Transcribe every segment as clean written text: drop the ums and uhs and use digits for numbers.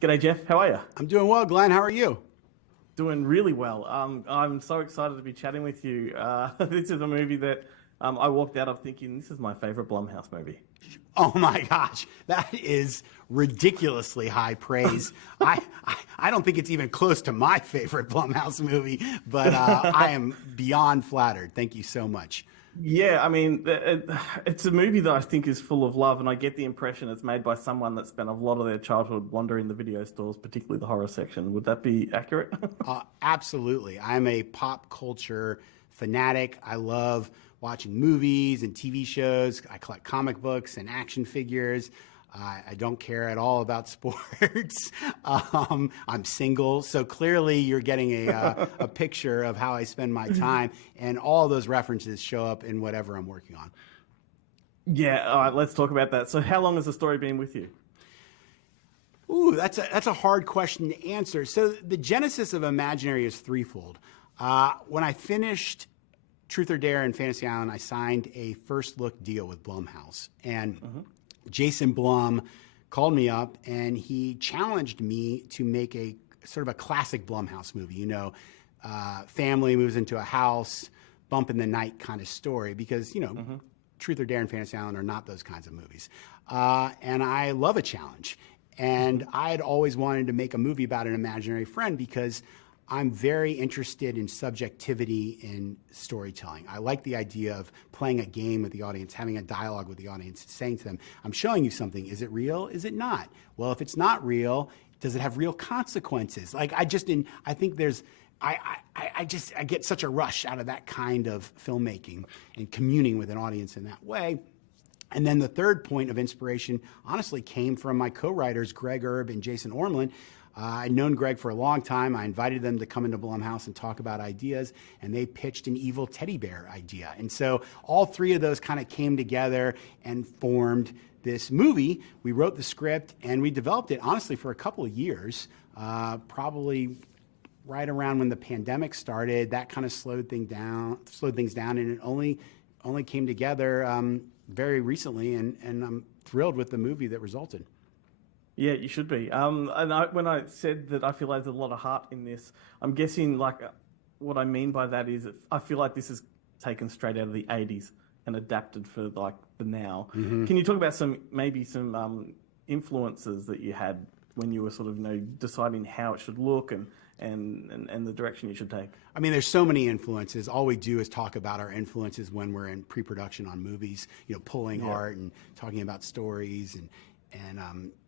G'day, Jeff. How are you? I'm doing well, Glenn. How are you? Doing really well. I'm so excited to be chatting with you. This is a movie that I walked out of thinking this is my favorite Blumhouse movie. Oh my gosh, that is ridiculously high praise. I don't think it's even close to my favorite Blumhouse movie, but I am beyond flattered. Thank you so much. Yeah, I mean, it's a movie that I think is full of love, and I get the impression it's made by someone that spent a lot of their childhood wandering the video stores, particularly the horror section. Would that be accurate? Absolutely. I'm a pop culture fanatic. I love watching movies and TV shows. I collect comic books and action figures. I don't care at all about sports. I'm single, so clearly you're getting a picture of how I spend my time, and all those references show up in whatever I'm working on. Yeah, all right, let's talk about that. So how long has the story been with you? Ooh, that's a hard question to answer. So the genesis of Imaginary is threefold. When I finished Truth or Dare and Fantasy Island, I signed a first look deal with Blumhouse, and Jason Blum called me up and he challenged me to make a sort of a classic Blumhouse movie, family moves into a house, bump in the night kind of story, because, Truth or Dare and Fantasy Island are not those kinds of movies. And I love a challenge. And I had always wanted to make a movie about an imaginary friend because I'm very interested in subjectivity in storytelling. I like the idea of playing a game with the audience, having a dialogue with the audience, saying to them, I'm showing you something. Is it real? Is it not? Well, if it's not real, does it have real consequences? Like I think there's, I get such a rush out of that kind of filmmaking and communing with an audience in that way. And then the third point of inspiration honestly came from my co-writers, Greg Erb and Jason Ormland. I'd known Greg for a long time. I invited them to come into Blumhouse and talk about ideas, and they pitched an evil teddy bear idea. And so all three of those kind of came together and formed this movie. We wrote the script, and we developed it, honestly, for a couple of years, probably right around when the pandemic started. That kind of slowed things down, and it only came together very recently, and I'm thrilled with the movie that resulted. Yeah, you should be. When I said that I feel like there's a lot of heart in this, I'm guessing what I mean by that is I feel like this is taken straight out of the 80s and adapted for the now. Mm-hmm. Can you talk about some influences that you had when you were sort of deciding how it should look and the direction you should take? I mean, there's so many influences. All we do is talk about our influences when we're in pre-production on movies, pulling art and talking about stories and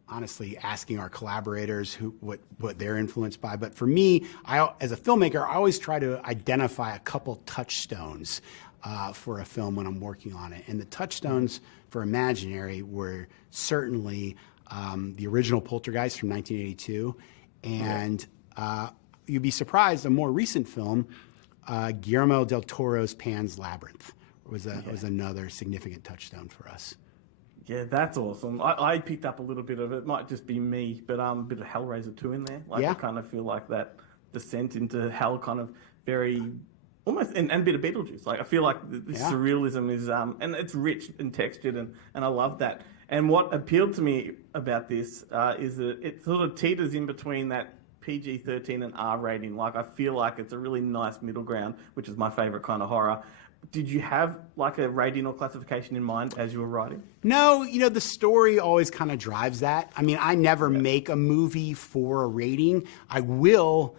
honestly asking our collaborators what they're influenced by. But for me, as a filmmaker, I always try to identify a couple touchstones for a film when I'm working on it. And the touchstones for Imaginary were certainly the original Poltergeist from 1982. And you'd be surprised, a more recent film, Guillermo del Toro's Pan's Labyrinth was another significant touchstone for us. Yeah, that's awesome. I picked up a little bit of it. Might just be me, but a bit of Hellraiser 2 in there. I kind of feel like that descent into hell kind of very almost, and a bit of Beetlejuice. I feel like this surrealism is, and it's rich and textured, and I love that. And what appealed to me about this is that it sort of teeters in between that PG-13 and R rating. I feel like it's a really nice middle ground, which is my favorite kind of horror. Did you have a rating or classification in mind as you were writing? No, the story always kind of drives that. I mean, I never make a movie for a rating. I will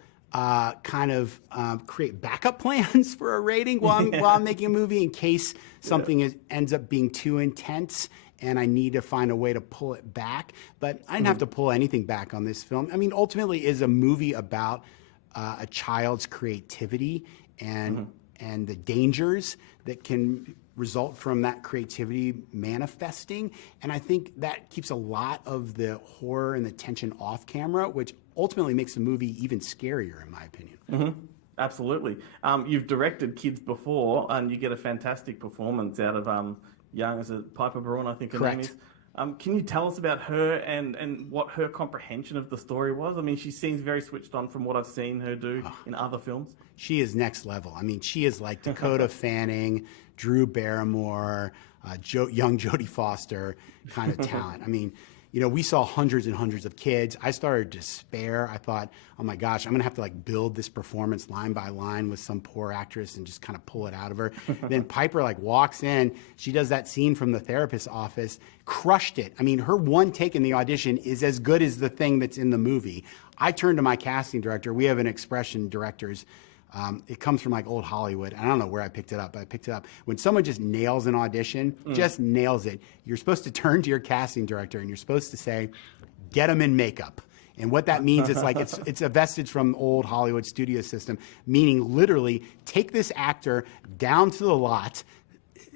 create backup plans for a rating while I'm making a movie in case something ends up being too intense and I need to find a way to pull it back. But I didn't have to pull anything back on this film. I mean, ultimately, it is a movie about a child's creativity and the dangers that can result from that creativity manifesting. And I think that keeps a lot of the horror and the tension off camera, which ultimately makes the movie even scarier, in my opinion. Mm-hmm. Absolutely. You've directed kids before, and you get a fantastic performance out of young, is it Piper Braun, I think her name is? Can you tell us about her and what her comprehension of the story was? I mean, she seems very switched on from what I've seen her do in other films. She is next level. I mean, she is like Dakota Fanning, Drew Barrymore, young Jodie Foster kind of talent. I mean, we saw hundreds and hundreds of kids. I started to despair. I thought, oh my gosh, I'm going to have to like build this performance line by line with some poor actress and just kind of pull it out of her. Then Piper like walks in. She does that scene from the therapist's office, crushed it. I mean, her one take in the audition is as good as the thing that's in the movie. I turned to my casting director. We have an expression directors. It comes from like old Hollywood. I don't know where I picked it up, but I picked it up. When someone just nails an audition, just nails it, you're supposed to turn to your casting director and you're supposed to say, get them in makeup. And what that means is like it's a vestige from old Hollywood studio system, meaning literally take this actor down to the lot,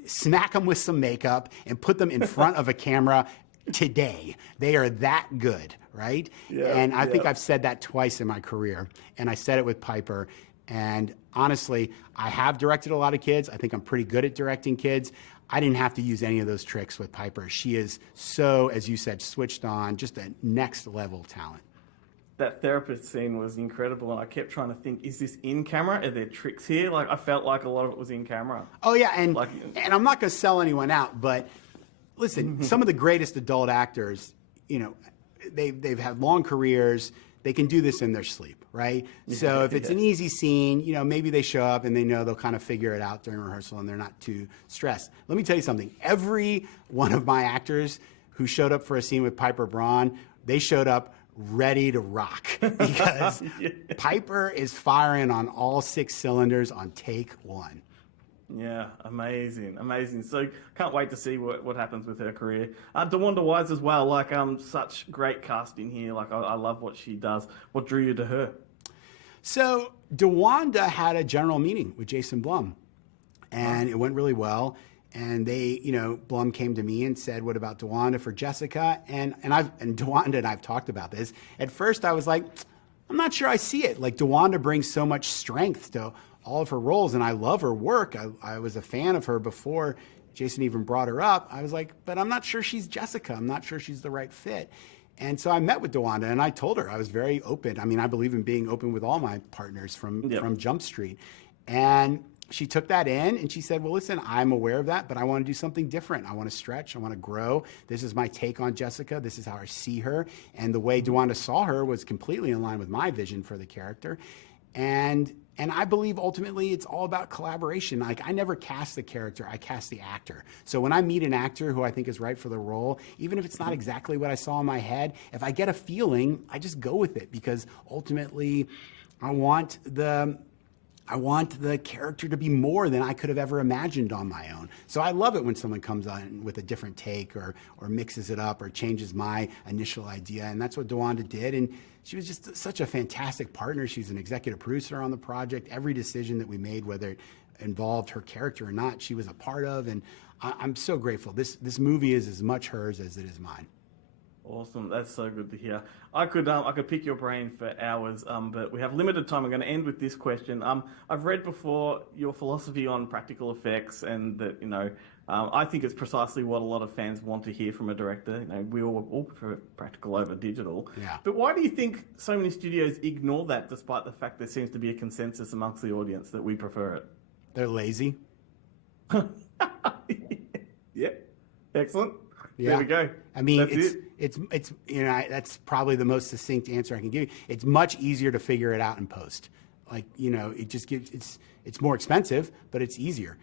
smack them with some makeup, and put them in front of a camera today. They are that good, right? Yeah, and I think I've said that twice in my career, and I said it with Piper. And honestly, I have directed a lot of kids. I think I'm pretty good at directing kids. I didn't have to use any of those tricks with Piper. She is so, as you said, switched on, just a next level talent. That therapist scene was incredible, and I kept trying to think, is this in camera? Are there tricks here? Like, I felt like a lot of it was in camera. Oh, yeah, and I'm not going to sell anyone out, but listen, some of the greatest adult actors, they've had long careers. They can do this in their sleep, right? So if it's an easy scene, maybe they show up and they know they'll kind of figure it out during rehearsal and they're not too stressed. Let me tell you something. Every one of my actors who showed up for a scene with Piper Braun, they showed up ready to rock because Piper is firing on all 6 cylinders on take 1. Yeah, amazing. So can't wait to see what happens with her career. DeWanda Wise as well, like such great casting here. Like I love what she does. What drew you to her? So DeWanda had a general meeting with Jason Blum, and it went really well. And they, Blum came to me and said, "What about DeWanda for Jessica?" And DeWanda and I've talked about this. At first, I was like, I'm not sure I see it. Like DeWanda brings so much strength to all of her roles, and I love her work. I was a fan of her before Jason even brought her up. I was like, but I'm not sure she's Jessica. I'm not sure she's the right fit. And so I met with DeWanda, and I told her I was very open. I mean, I believe in being open with all my partners from Jump Street. And she took that in, and she said, well, listen, I'm aware of that, but I want to do something different. I want to stretch. I want to grow. This is my take on Jessica. This is how I see her. And the way DeWanda saw her was completely in line with my vision for the character. And I believe ultimately it's all about collaboration. Like I never cast the character, I cast the actor. So when I meet an actor who I think is right for the role, even if it's not exactly what I saw in my head, if I get a feeling, I just go with it because ultimately I want the character to be more than I could have ever imagined on my own. So I love it when someone comes on with a different take or mixes it up or changes my initial idea. And that's what DeWanda did. And she was just such a fantastic partner. She's an executive producer on the project. Every decision that we made, whether it involved her character or not, she was a part of. And I'm so grateful. This movie is as much hers as it is mine. Awesome. That's so good to hear. I could pick your brain for hours, but we have limited time. I'm going to end with this question. I've read before your philosophy on practical effects, and that I think it's precisely what a lot of fans want to hear from a director. We all prefer practical over digital. Yeah. But why do you think so many studios ignore that, despite the fact there seems to be a consensus amongst the audience that we prefer it? They're lazy. Yeah. Excellent. Yeah. There we go. I mean, it's that's probably the most succinct answer I can give you. It's much easier to figure it out in post. Like, it just gives, it's more expensive, but it's easier.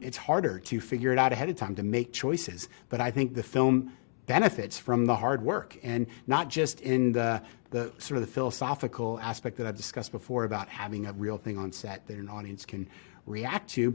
It's harder to figure it out ahead of time, to make choices. But I think the film benefits from the hard work, and not just in the sort of the philosophical aspect that I've discussed before about having a real thing on set that an audience can react to,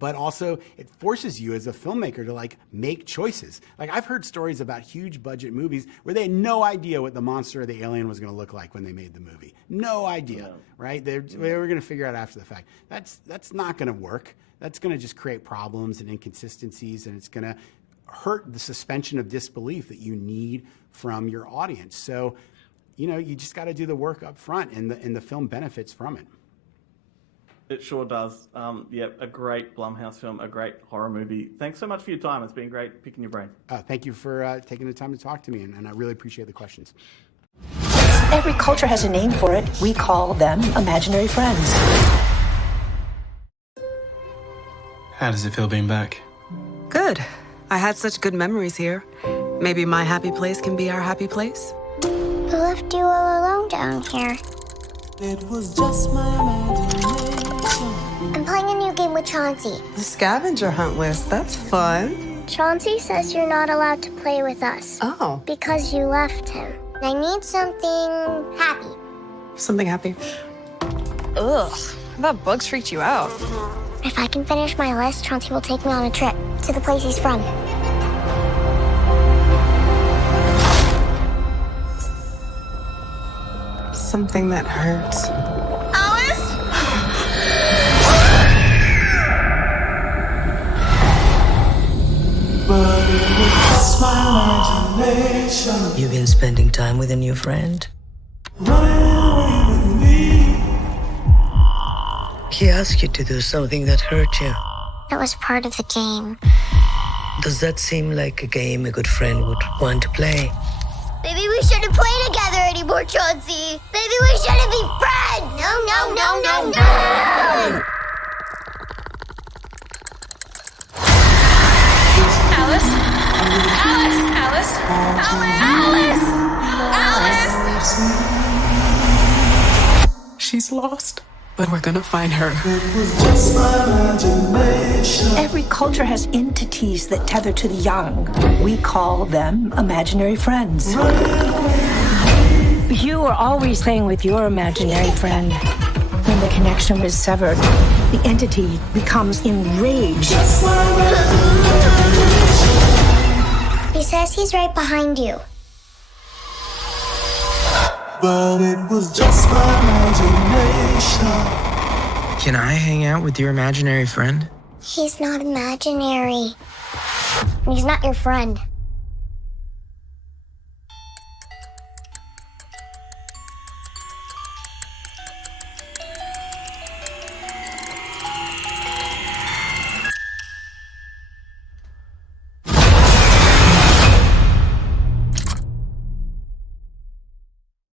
but also it forces you as a filmmaker to make choices. Like I've heard stories about huge budget movies where they had no idea what the monster or the alien was going to look like when they made the movie. No idea, right? They were going to figure it out after the fact. That's not going to work. That's going to just create problems and inconsistencies, and it's going to hurt the suspension of disbelief that you need from your audience. So, you just got to do the work up front, and the film benefits from it. It sure does. A great Blumhouse film, a great horror movie. Thanks so much for your time. It's been great picking your brain. Thank you for taking the time to talk to me, and I really appreciate the questions. Every culture has a name for it. We call them imaginary friends. How does it feel being back? Good. I had such good memories here. Maybe my happy place can be our happy place? Who left you all alone down here? It was just my imagination. I'm playing a new game with Chauncey. The scavenger hunt list, that's fun. Chauncey says you're not allowed to play with us. Oh. Because you left him. I need something happy. Something happy. Ugh, I thought bugs freaked you out. If I can finish my list, Chauncey will take me on a trip to the place he's from. Something that hurts. Alice? But it was just my imagination. You've been spending time with a new friend? Running away with me. He asked you to do something that hurt you. That was part of the game. Does that seem like a game a good friend would want to play? Maybe we shouldn't play together anymore, Chauncey. Maybe we shouldn't be friends. No. She's lost, but we're gonna find her. It was just my imagination. Every culture has entities that tether to the young. We call them imaginary friends. You were always playing with your imaginary friend. When the connection was severed, the entity becomes enraged. He says he's right behind you. But it was just my imagination. Can I hang out with your imaginary friend? He's not imaginary. He's not your friend.